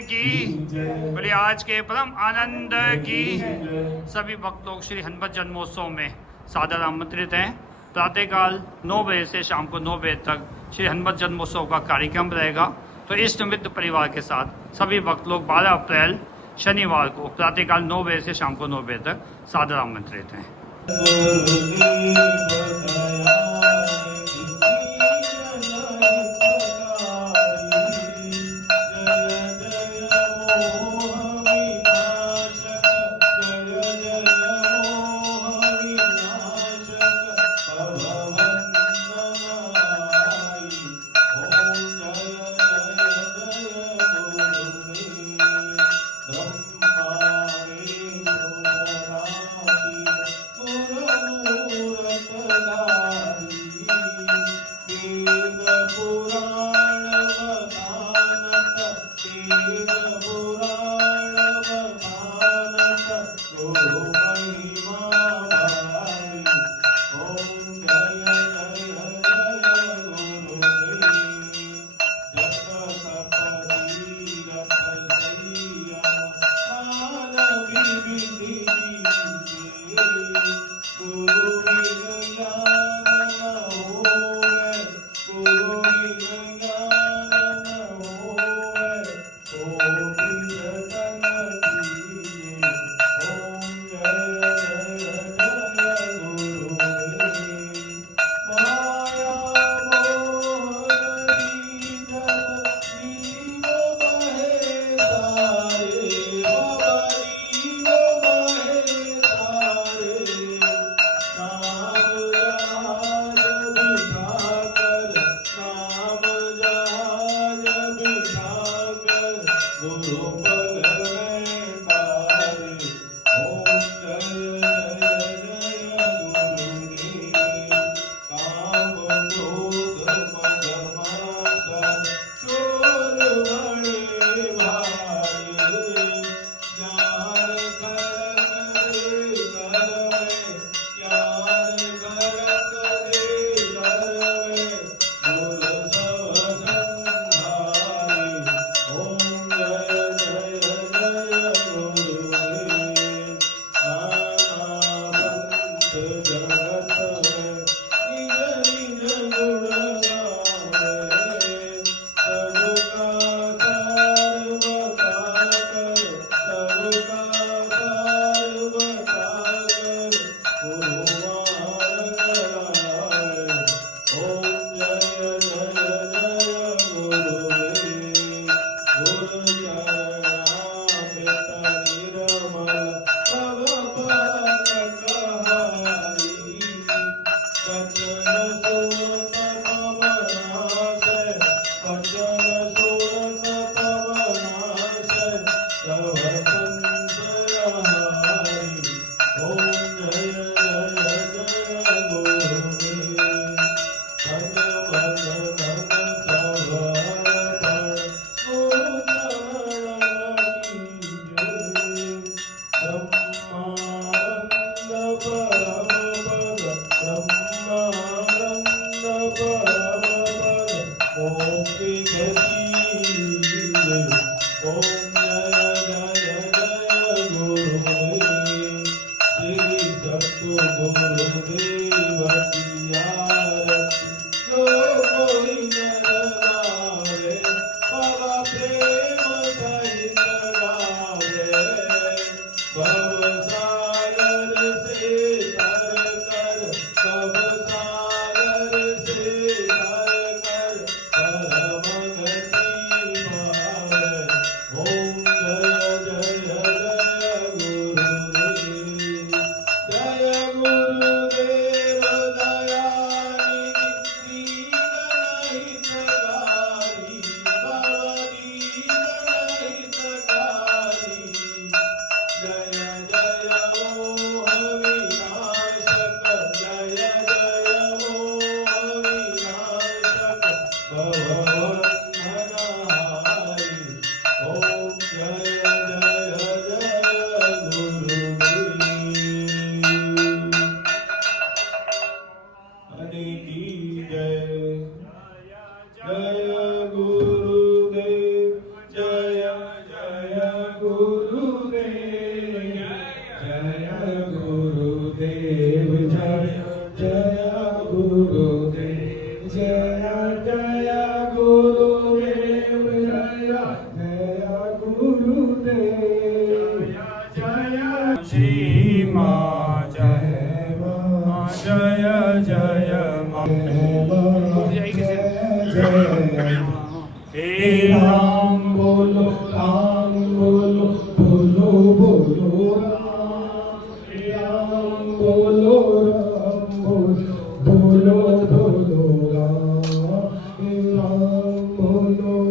की बोले आज के परम आनंद की। सभी भक्त लोग श्री हनुमत जन्मोत्सव में सादर आमंत्रित हैं। प्रातःकाल 9 बजे से शाम को 9 बजे तक श्री हनुमत जन्मोत्सव का कार्यक्रम रहेगा। तो इष्ट मित्र परिवार के साथ सभी भक्त लोग 12 अप्रैल शनिवार को प्रातःकाल 9 बजे से शाम को 9 बजे तक सादर आमंत्रित हैं। Oh ગુરુદેવ જય શ્રી મા જય મા જય જય મા જય હે રામ બોલો રામ બોલો બોલો બોલો રામ બોલો રામ બોલો બોલો બોલો રામ બોલો